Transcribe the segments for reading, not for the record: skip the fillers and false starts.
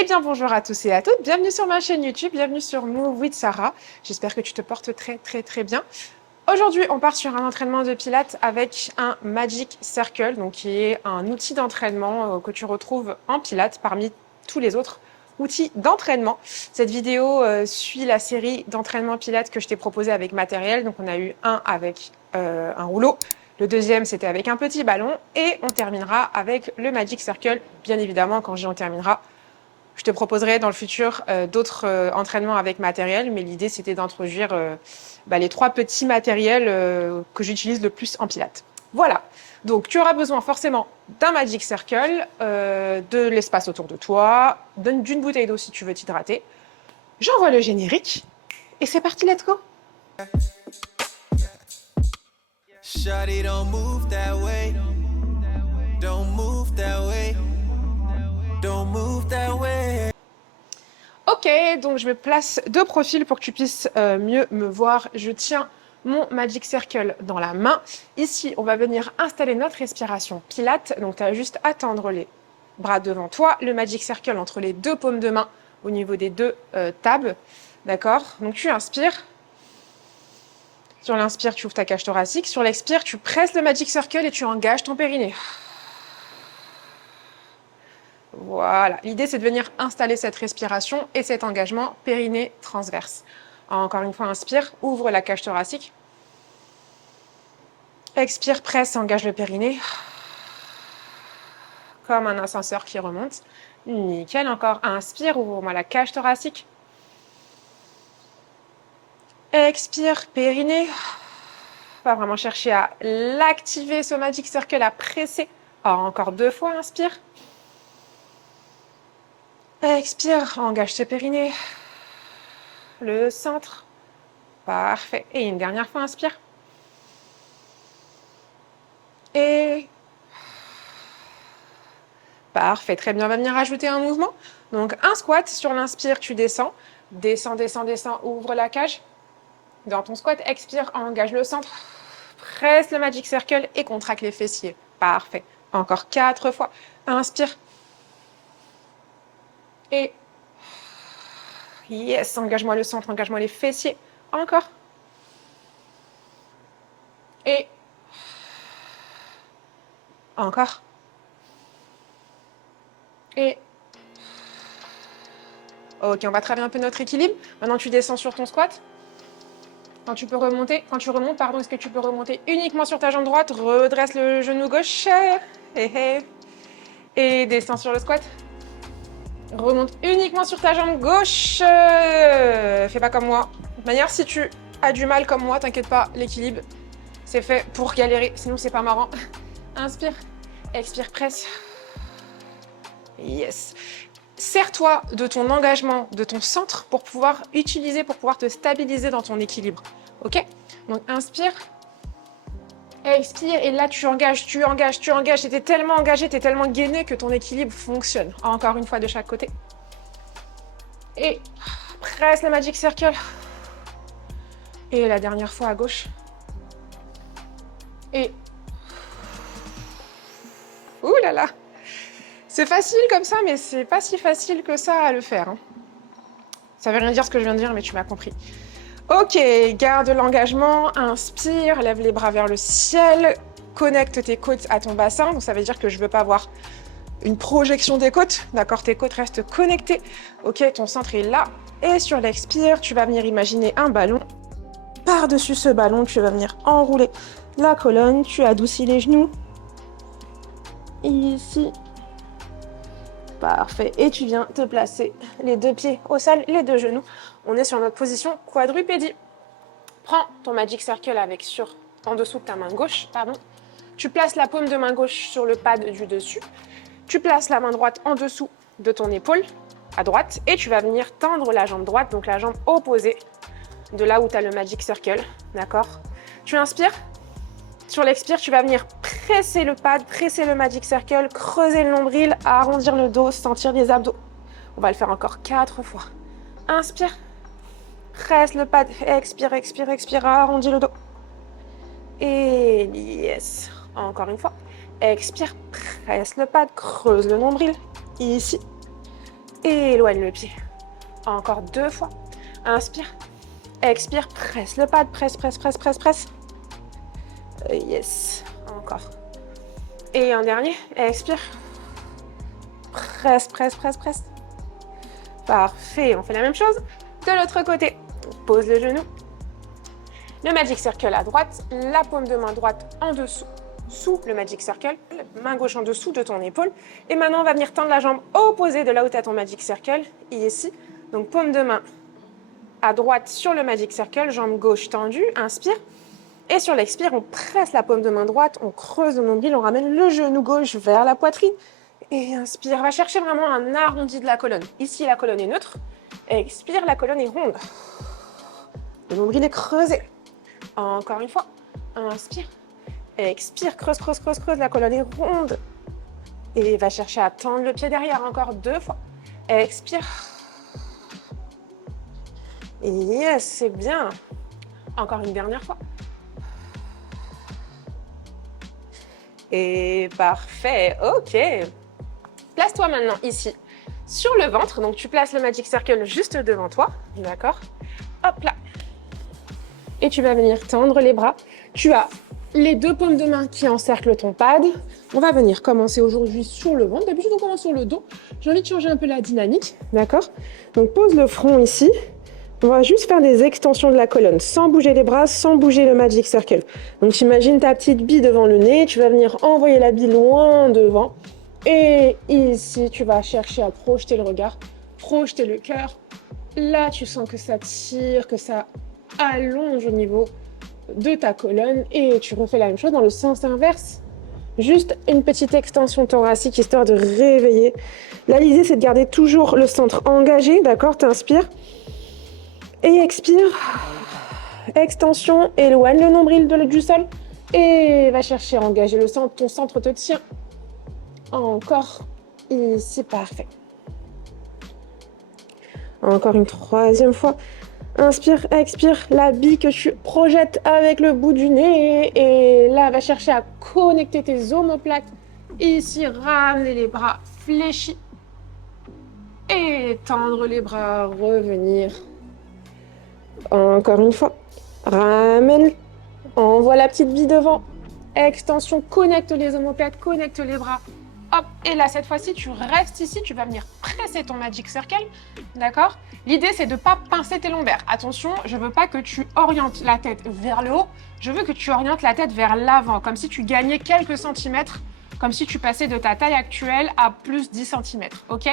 Eh bien, bonjour à tous et à toutes. Bienvenue sur ma chaîne YouTube, bienvenue sur Move with Sarah. J'espère que tu te portes très bien. Aujourd'hui, on part sur un entraînement de pilates avec un Magic Circle, donc qui est un outil d'entraînement que tu retrouves en pilates parmi tous les autres outils d'entraînement. Cette vidéo suit la série d'entraînement pilates que je t'ai proposé avec matériel. Donc, on a eu un avec un rouleau. Le deuxième, c'était avec un petit ballon. Et on terminera avec le Magic Circle. Bien évidemment, quand on terminera, je te proposerai dans le futur d'autres entraînements avec matériel, mais l'idée c'était d'introduire les trois petits matériels que j'utilise le plus en pilates. Voilà, donc tu auras besoin forcément d'un Magic Circle, de l'espace autour de toi, d'une bouteille d'eau si tu veux t'hydrater. J'envoie le générique et c'est parti, let's go! Shawty, don't move that way. Don't move that way. Don't move that way. Ok, donc je me place de profil pour que tu puisses mieux me voir. Je tiens mon Magic Circle dans la main. Ici, on va venir installer notre respiration Pilates. Donc, tu as juste à tendre les bras devant toi, le Magic Circle entre les deux paumes de main au niveau des deux tables. D'accord? Donc, tu inspires. Sur l'inspire, tu ouvres ta cage thoracique. Sur l'expire, tu presses le Magic Circle et tu engages ton périnée. Voilà, l'idée c'est de venir installer cette respiration et cet engagement périnée transverse. Encore une fois, inspire, ouvre la cage thoracique. Expire, presse, engage le périnée. Comme un ascenseur qui remonte. Nickel, encore. Inspire, ouvre-moi la cage thoracique. Expire, périnée. On va vraiment chercher à l'activer, ce Magic Circle, à presser. Encore 2 fois, inspire. Expire, engage ce périnée. Le centre. Parfait. Et une dernière fois, inspire. Et parfait, très bien. On va venir ajouter un mouvement. Donc, un squat. Sur l'inspire, tu descends. Descends, descends, descends. Ouvre la cage. Dans ton squat, expire, engage le centre. Presse le Magic Circle et contracte les fessiers. Parfait. Encore 4 fois. Inspire. Et yes, engage-moi le centre, engage-moi les fessiers. Encore. Et encore. Et ok, on va travailler un peu notre équilibre. Maintenant, tu descends sur ton squat. Quand tu remontes, pardon, est-ce que tu peux remonter uniquement sur ta jambe droite? Redresse le genou gauche. Et descends sur le squat. Remonte uniquement sur ta jambe gauche. Fais pas comme moi. De toute manière, si tu as du mal comme moi, t'inquiète pas, l'équilibre, c'est fait pour galérer. Sinon, c'est pas marrant. Inspire, expire, presse. Yes. Serre-toi de ton engagement, de ton centre pour pouvoir te stabiliser dans ton équilibre. Ok? Donc, inspire. Expire. Et là, tu engages. Tu es tellement engagé, tu es tellement gainé que ton équilibre fonctionne. Encore une fois de chaque côté. Et presse le Magic Circle. Et la dernière fois à gauche. Et ouh là là! C'est facile comme ça, mais c'est pas si facile que ça à le faire. Hein. Ça veut rien dire ce que je viens de dire, mais tu m'as compris. Ok, garde l'engagement, inspire, lève les bras vers le ciel, connecte tes côtes à ton bassin. Donc ça veut dire que je veux pas avoir une projection des côtes, d'accord? Tes côtes restent connectées. Ok, ton centre est là. Et sur l'expire, tu vas venir imaginer un ballon. Par-dessus ce ballon, tu vas venir enrouler la colonne, tu adoucis les genoux. Ici. Parfait. Et tu viens te placer les 2 pieds au sol, les 2 genoux. On est sur notre position quadrupédie. Prends ton Magic Circle en dessous de ta main gauche. Pardon. Tu places la paume de main gauche sur le pad du dessus. Tu places la main droite en dessous de ton épaule, à droite. Et tu vas venir tendre la jambe droite, donc la jambe opposée de là où tu as le Magic Circle. D'accord? Tu inspires. Sur l'expire, tu vas venir presser le pad, presser le Magic Circle, creuser le nombril, arrondir le dos, sentir les abdos. On va le faire encore 4 fois. Inspire, presse le pad, expire, expire, expire, arrondis le dos. Et yes, encore une fois. Expire, presse le pad, creuse le nombril. Ici. éloigne le pied. Encore 2 fois. Inspire, expire, presse le pad, presse, presse, presse, presse, presse. Yes, encore. Et un dernier, expire. Presse, presse, presse, presse. Parfait, on fait la même chose de l'autre côté. Pose le genou. Le Magic Circle à droite, la paume de main droite en dessous, sous le Magic Circle, main gauche en dessous de ton épaule. Et maintenant, on va venir tendre la jambe opposée de là où tu as ton Magic Circle, ici. Donc, paume de main à droite sur le Magic Circle, jambe gauche tendue, inspire. Et sur l'expire, on presse la paume de main droite, on creuse le nombril, on ramène le genou gauche vers la poitrine. Et inspire, on va chercher vraiment un arrondi de la colonne. Ici, la colonne est neutre. Expire, la colonne est ronde. Le nombril est creusé. Encore une fois, inspire. Expire, creuse, creuse, creuse, creuse, la colonne est ronde. Et va chercher à tendre le pied derrière, encore 2 fois. Expire. Yes, c'est bien. Encore une dernière fois. Et parfait, ok. Place-toi maintenant ici, sur le ventre. Donc, tu places le Magic Circle juste devant toi, d'accord? Hop là. Et tu vas venir tendre les bras. Tu as les 2 paumes de main qui encerclent ton pad. On va venir commencer aujourd'hui sur le ventre. D'habitude, on commence sur le dos. J'ai envie de changer un peu la dynamique, d'accord? Donc, pose le front ici. On va juste faire des extensions de la colonne, sans bouger les bras, sans bouger le Magic Circle. Donc, imagine ta petite bille devant le nez. Tu vas venir envoyer la bille loin devant. Et ici, tu vas chercher à projeter le regard, projeter le cœur. Là, tu sens que ça tire, que ça allonge au niveau de ta colonne. Et tu refais la même chose dans le sens inverse. Juste une petite extension thoracique, histoire de réveiller. Là, l'idée, c'est de garder toujours le centre engagé, d'accord? T'inspires. Et expire. Extension, éloigne le nombril du sol. Et va chercher à engager le centre. Ton centre te tient. Encore, ici, parfait. Encore une 3e fois. Inspire, expire, la bille que tu projettes avec le bout du nez. Et là, va chercher à connecter tes omoplates. Ici, ramener les bras fléchis. Et tendre les bras, revenir. Encore une fois. Ramène. Envoie la petite bille devant. Extension, connecte les omoplates, connecte les bras. Hop, et là, cette fois-ci, tu restes ici, tu vas venir presser ton Magic Circle, d'accord? L'idée, c'est de ne pas pincer tes lombaires. Attention, je ne veux pas que tu orientes la tête vers le haut, je veux que tu orientes la tête vers l'avant, comme si tu gagnais quelques centimètres, comme si tu passais de ta taille actuelle à plus 10 cm, ok?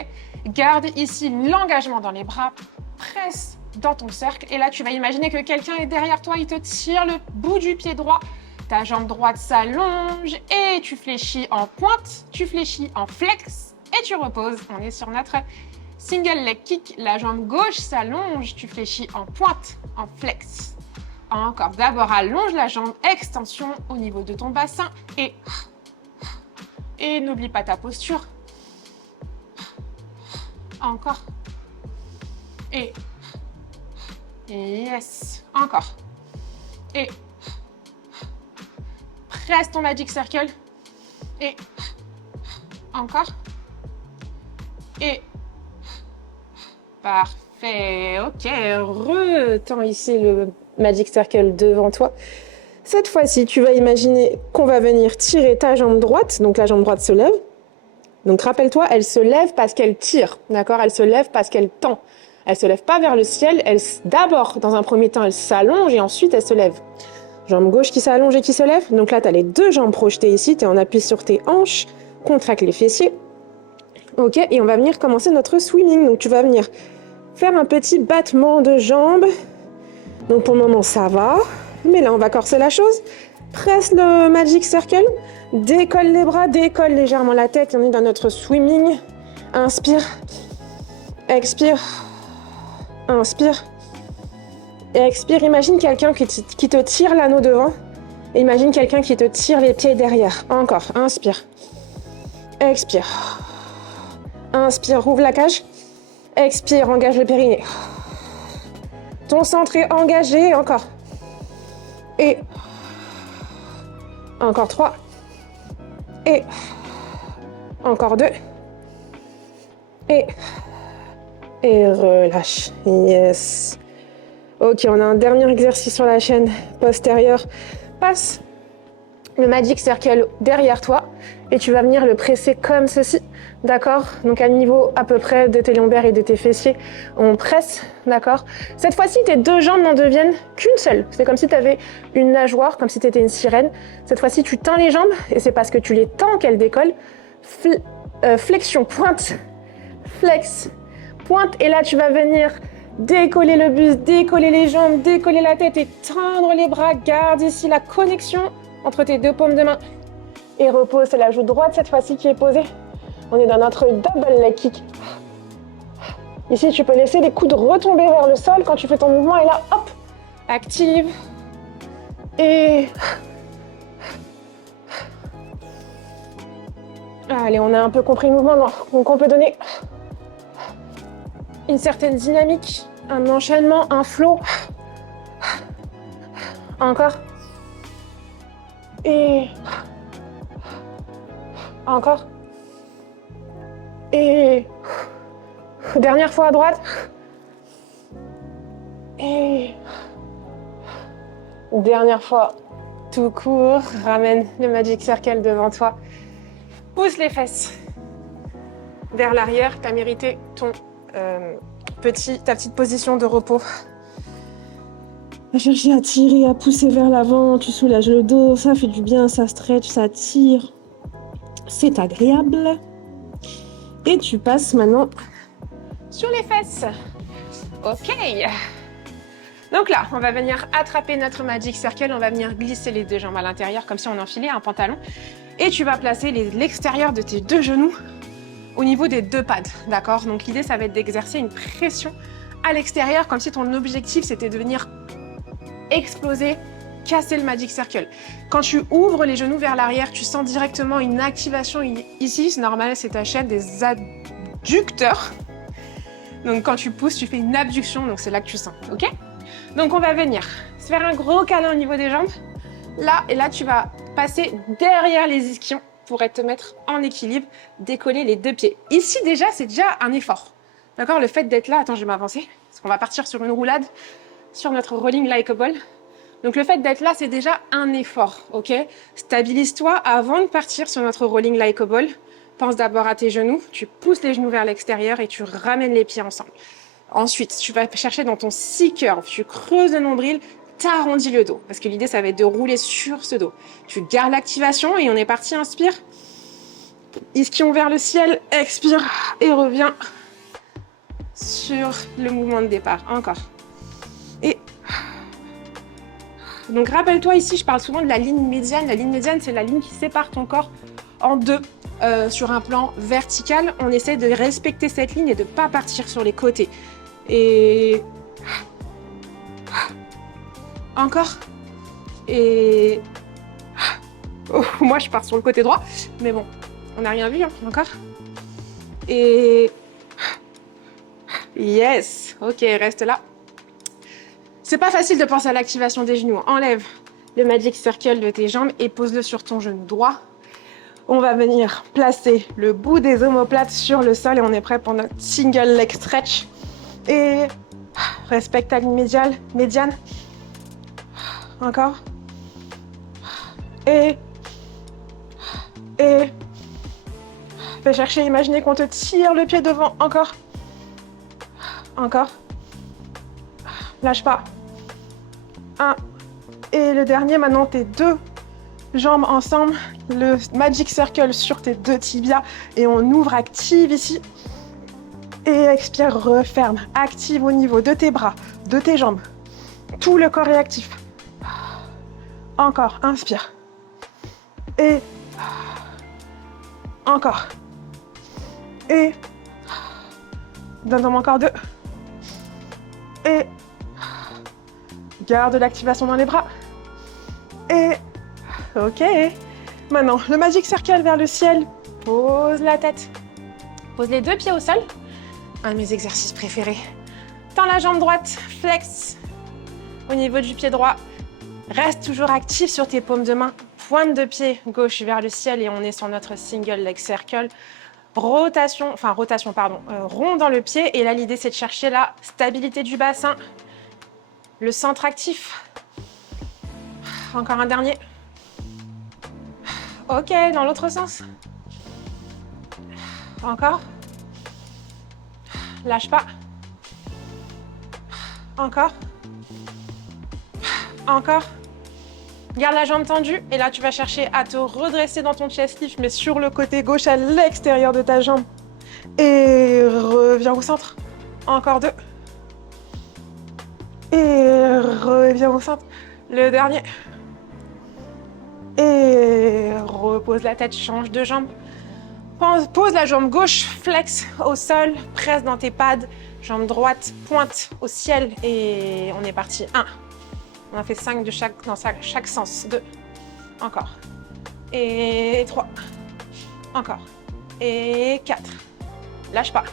Garde ici l'engagement dans les bras, presse dans ton cercle, et là, tu vas imaginer que quelqu'un est derrière toi, il te tire le bout du pied droit. Ta jambe droite s'allonge et tu fléchis en pointe, tu fléchis en flex et tu reposes. On est sur notre single leg kick. La jambe gauche s'allonge, tu fléchis en pointe, en flex. Encore, d'abord allonge la jambe, extension au niveau de ton bassin et n'oublie pas ta posture. Encore. Et yes, encore. Et presse ton Magic Circle. Et encore. Et parfait. Ok. Retends ici le Magic Circle devant toi. Cette fois-ci, tu vas imaginer qu'on va venir tirer ta jambe droite. Donc la jambe droite se lève. Donc rappelle-toi, elle se lève parce qu'elle tire. D'accord? Elle se lève parce qu'elle tend. Elle se lève pas vers le ciel. D'abord, dans un premier temps, elle s'allonge et ensuite elle se lève. Jambe gauche qui s'allonge et qui se lève. Donc là, tu as les 2 jambes projetées ici. Tu es en appui sur tes hanches. Contracte les fessiers. Ok, et on va venir commencer notre swimming. Donc tu vas venir faire un petit battement de jambes. Donc pour le moment, ça va. Mais là, on va corser la chose. Presse le Magic Circle. Décolle les bras, décolle légèrement la tête. On est dans notre swimming. Inspire. Expire. Inspire. Et expire, imagine quelqu'un qui te tire l'anneau devant. Et imagine quelqu'un qui te tire les pieds derrière. Encore, inspire. Expire. Inspire, ouvre la cage. Expire, engage le périnée. Ton centre est engagé, encore. Et encore 3. Et encore 2. Et Et relâche. Yes. Ok, on a un dernier exercice sur la chaîne postérieure. Passe le Magic Circle derrière toi et tu vas venir le presser comme ceci, d'accord? Donc à niveau à peu près de tes lombaires et de tes fessiers, on presse, d'accord? Cette fois-ci, tes deux jambes n'en deviennent qu'une seule. C'est comme si tu avais une nageoire, comme si tu étais une sirène. Cette fois-ci, tu tends les jambes et c'est parce que tu les tends qu'elles décollent. Flexion, pointe, flex, pointe et là tu vas venir décoller le buste, décoller les jambes, décoller la tête et tendre les bras. Garde ici la connexion entre tes deux paumes de main. Et repose, c'est la joue droite cette fois-ci qui est posée. On est dans notre double leg kick. Ici, tu peux laisser les coudes retomber vers le sol quand tu fais ton mouvement. Et là, hop, active. Et... allez, on a un peu compris le mouvement. Donc on peut donner une certaine dynamique, un enchaînement, un flow. Encore. Et... encore. Et... dernière fois à droite. Et... dernière fois tout court. Ramène le Magic Circle devant toi. Pousse les fesses vers l'arrière. Tu as mérité ton, ta petite position de repos. Va chercher à tirer, à pousser vers l'avant. Tu soulages le dos. Ça fait du bien, ça stretch, ça tire. C'est agréable. Et tu passes maintenant sur les fesses. Ok. Donc là, on va venir attraper notre Magic Circle. On va venir glisser les deux jambes à l'intérieur comme si on enfilait un pantalon. Et tu vas placer l'extérieur de tes deux genoux au niveau des deux pads. D'accord? Donc l'idée, ça va être d'exercer une pression à l'extérieur comme si ton objectif, c'était de venir exploser, casser le Magic Circle. Quand tu ouvres les genoux vers l'arrière, tu sens directement une activation ici. C'est normal, c'est ta chaîne des adducteurs. Donc quand tu pousses, tu fais une abduction, donc c'est là que tu sens, ok? Donc on va venir se faire un gros câlin au niveau des jambes. Là, et là, tu vas passer derrière les ischions pour te mettre en équilibre, décoller les deux pieds. Ici, déjà, c'est déjà un effort. D'accord? Le fait d'être là, attends, je vais m'avancer, parce qu'on va partir sur une roulade, sur notre rolling like a ball. Donc le fait d'être là, c'est déjà un effort, ok? Stabilise-toi avant de partir sur notre rolling like a ball. Pense d'abord à tes genoux, tu pousses les genoux vers l'extérieur et tu ramènes les pieds ensemble. Ensuite, tu vas chercher dans ton C-curve, tu creuses le nombril, t'arrondis le dos. Parce que l'idée, ça va être de rouler sur ce dos. Tu gardes l'activation et on est parti, inspire. Ischion vers le ciel, expire et reviens sur le mouvement de départ. Encore. Et donc rappelle-toi ici, je parle souvent de la ligne médiane. La ligne médiane, c'est la ligne qui sépare ton corps en deux. Sur un plan vertical, on essaie de respecter cette ligne et de ne pas partir sur les côtés. Et... encore. Et... oh, moi, je pars sur le côté droit. Mais bon, on n'a rien vu, hein, encore. Et... yes. Ok, reste là. C'est pas facile de penser à l'activation des genoux. Enlève le Magic Circle de tes jambes et pose-le sur ton genou droit. On va venir placer le bout des omoplates sur le sol et on est prêt pour notre single leg stretch. Et respecte ta ligne médiane. Encore. Et fais chercher, imaginer qu'on te tire le pied devant. Encore. Encore. Lâche pas. Un. Et le dernier, maintenant tes deux jambes ensemble, le Magic Circle sur tes deux tibias et on ouvre, active ici et expire, referme, active au niveau de tes bras, de tes jambes, tout le corps est actif. Encore, inspire et encore et donne-moi encore deux et garde l'activation dans les bras et ok, maintenant le Magic Circle vers le ciel, pose la tête, pose les deux pieds au sol, un de mes exercices préférés. Tends la jambe droite, flex au niveau du pied droit, reste toujours actif sur tes paumes de main, pointe de pied gauche vers le ciel et on est sur notre single leg circle. rotation, pardon, rond dans le pied. Et là, l'idée, c'est de chercher la stabilité du bassin, le centre actif. Encore un dernier. Ok, dans l'autre sens. Encore. Lâche pas. Encore. Encore. Garde la jambe tendue et là tu vas chercher à te redresser dans ton chest lift mais sur le côté gauche à l'extérieur de ta jambe. Et reviens au centre. Encore 2. Et reviens au centre. Le dernier. Et repose la tête, change de jambe. Pose la jambe gauche, flex au sol, presse dans tes pads. Jambe droite, pointe au ciel et on est parti. 1. On a fait 5 de dans chaque sens. 2. Encore. Et 3. Encore. Et 4. Lâche pas.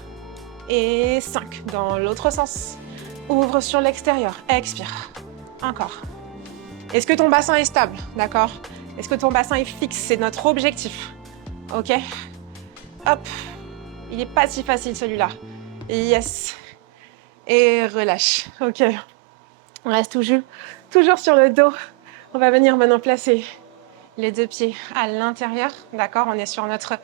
Et 5. Dans l'autre sens. Ouvre sur l'extérieur. Expire. Encore. Est-ce que ton bassin est stable? D'accord? Est-ce que ton bassin est fixe? C'est notre objectif. Ok? Hop. Il n'est pas si facile celui-là. Yes. Et relâche. Ok. On reste toujours sur le dos. On va venir maintenant placer les 2 pieds à l'intérieur. D'accord? On est sur notre...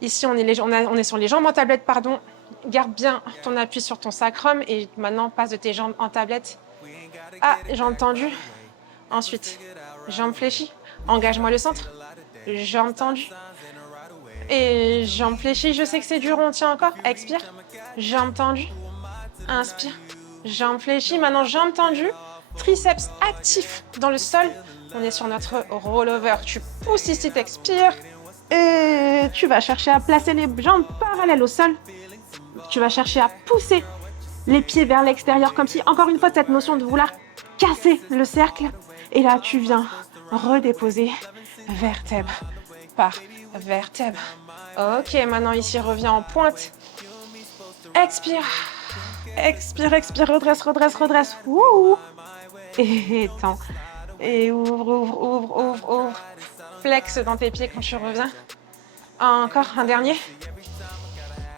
Ici, on est sur les jambes en tablette, pardon. Garde bien ton appui sur ton sacrum. Et maintenant, passe de tes jambes en tablette à jambes tendues. Ensuite, jambes fléchies. Engage-moi le centre. Jambes tendues. Et jambes fléchies. Je sais que c'est dur, on tient encore. Expire. Jambes tendues. Inspire. Jambes fléchies. Maintenant, jambes tendues. Triceps actifs dans le sol. On est sur notre rollover. Tu pousses ici, t'expires. Et tu vas chercher à placer les jambes parallèles au sol. Tu vas chercher à pousser les pieds vers l'extérieur. Comme si, encore une fois, cette notion de vouloir casser le cercle. Et là, tu viens redéposer vertèbre par vertèbre. Ok, maintenant ici, reviens en pointe. Expire. Expire, expire, redresse, redresse, redresse. Wouh! Et étends. Et ouvre. Flex dans tes pieds quand tu reviens. Encore un dernier.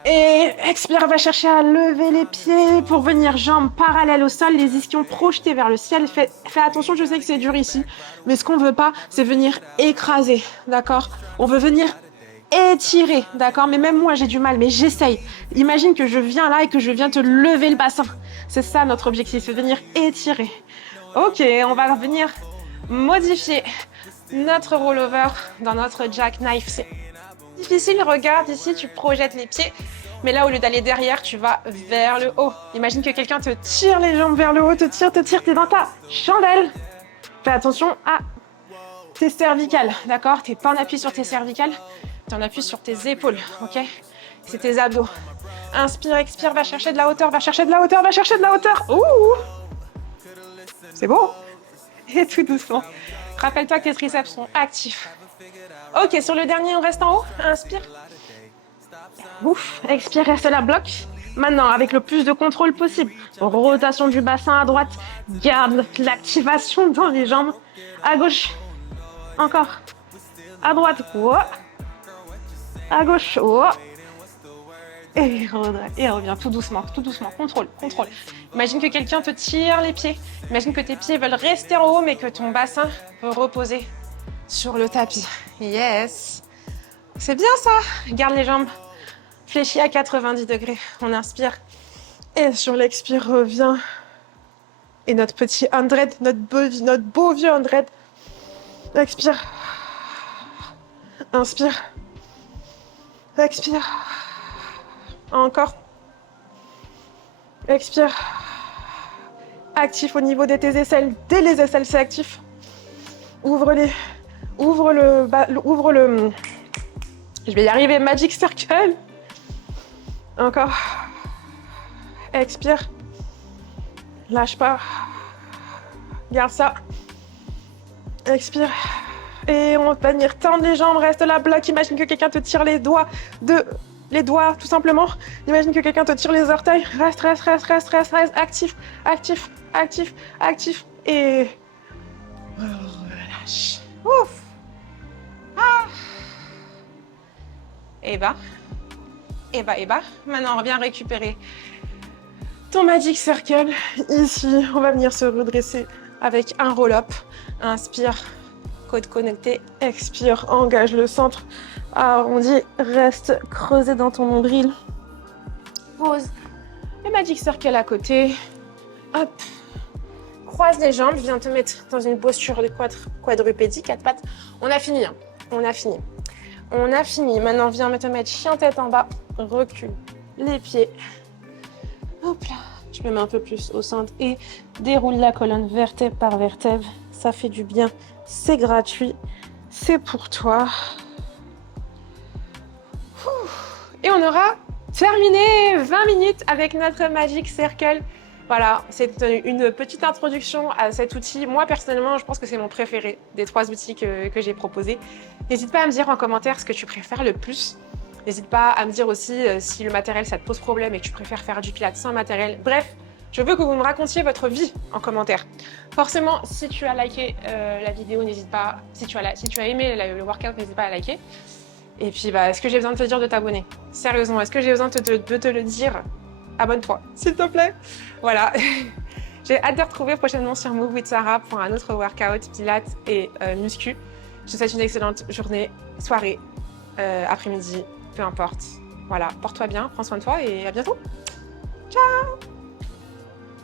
Et expire, va chercher à lever les pieds pour venir jambes parallèles au sol, les ischions projetés vers le ciel. Fais attention, je sais que c'est dur ici, mais ce qu'on veut pas, c'est venir écraser, d'accord? On veut venir étirer, d'accord? Mais même moi, j'ai du mal, mais j'essaye. Imagine que je viens là et que je viens te lever le bassin. C'est ça notre objectif, c'est venir étirer. Ok, on va venir modifier notre rollover dans notre jackknife. C'est difficile, regarde ici, tu projettes les pieds, mais là, au lieu d'aller derrière, tu vas vers le haut. Imagine que quelqu'un te tire les jambes vers le haut, te tire, t'es dans ta chandelle. Fais attention à tes cervicales, d'accord? T'es pas en appui sur tes cervicales, t'es en appui sur tes épaules, ok? C'est tes abdos. Inspire, expire, va chercher de la hauteur, va chercher de la hauteur, va chercher de la hauteur. Ouh! C'est bon? Et tout doucement. Rappelle-toi que tes triceps sont actifs. Ok, sur le dernier, on reste en haut. Inspire. Ouf, expire, reste là, bloc. Maintenant, avec le plus de contrôle possible. Rotation du bassin à droite. Garde l'activation dans les jambes. À gauche. Encore. À droite. Oh. À gauche. Oh. Et reviens tout doucement. Contrôle. Imagine que quelqu'un te tire les pieds. Imagine que tes pieds veulent rester en haut, mais que ton bassin peut reposer sur le tapis. Yes. C'est bien ça. Garde les jambes fléchies à 90 degrés. On inspire. Et sur l'expire, revient. Et notre petit 100, notre beau vieux 100. Expire. Inspire. Expire. Encore. Expire. Actif au niveau de tes aisselles. Dès les aisselles, c'est actif. Ouvre le... Je vais y arriver, Magic Circle. Encore. Expire. Lâche pas. Garde ça. Expire. Et on va venir tendre les jambes, reste là, bloc. Imagine que quelqu'un te tire les doigts, tout simplement. Imagine que quelqu'un te tire les orteils. Reste. Actif. Et relâche. Ouf. Ah. Et va. et bas. Maintenant, on vient récupérer ton Magic Circle. Ici, on va venir se redresser avec un roll-up. Inspire, côte connectée. Expire, engage le centre. Arrondi, reste creusé dans ton nombril. Pose le Magic Circle à côté. Hop. Croise les jambes, viens te mettre dans une posture de quadrupédie, 4 pattes. On a fini, hein. On a fini. On a fini. Maintenant, viens te mettre chien tête en bas. Recule les pieds. Hop là. Je me mets un peu plus au centre et déroule la colonne vertèbre par vertèbre. Ça fait du bien. C'est gratuit. C'est pour toi. Et on aura terminé 20 minutes avec notre Magic Circle. Voilà, c'est une petite introduction à cet outil. Moi, personnellement, je pense que c'est mon préféré des 3 outils que j'ai proposés. N'hésite pas à me dire en commentaire ce que tu préfères le plus. N'hésite pas à me dire aussi si le matériel, ça te pose problème et que tu préfères faire du pilates sans matériel. Bref, je veux que vous me racontiez votre vie en commentaire. Forcément, si tu as liké la vidéo, n'hésite pas. Si tu as aimé le workout, n'hésite pas à liker. Et puis, est-ce que j'ai besoin de te dire de t'abonner? Sérieusement, est-ce que j'ai besoin de te le dire? Abonne-toi, s'il te plaît. Voilà. J'ai hâte de te retrouver prochainement sur Move with Sarah pour un autre workout, pilates et muscu. Je te souhaite une excellente journée, soirée, après-midi, peu importe. Voilà, porte-toi bien, prends soin de toi et à bientôt. Ciao!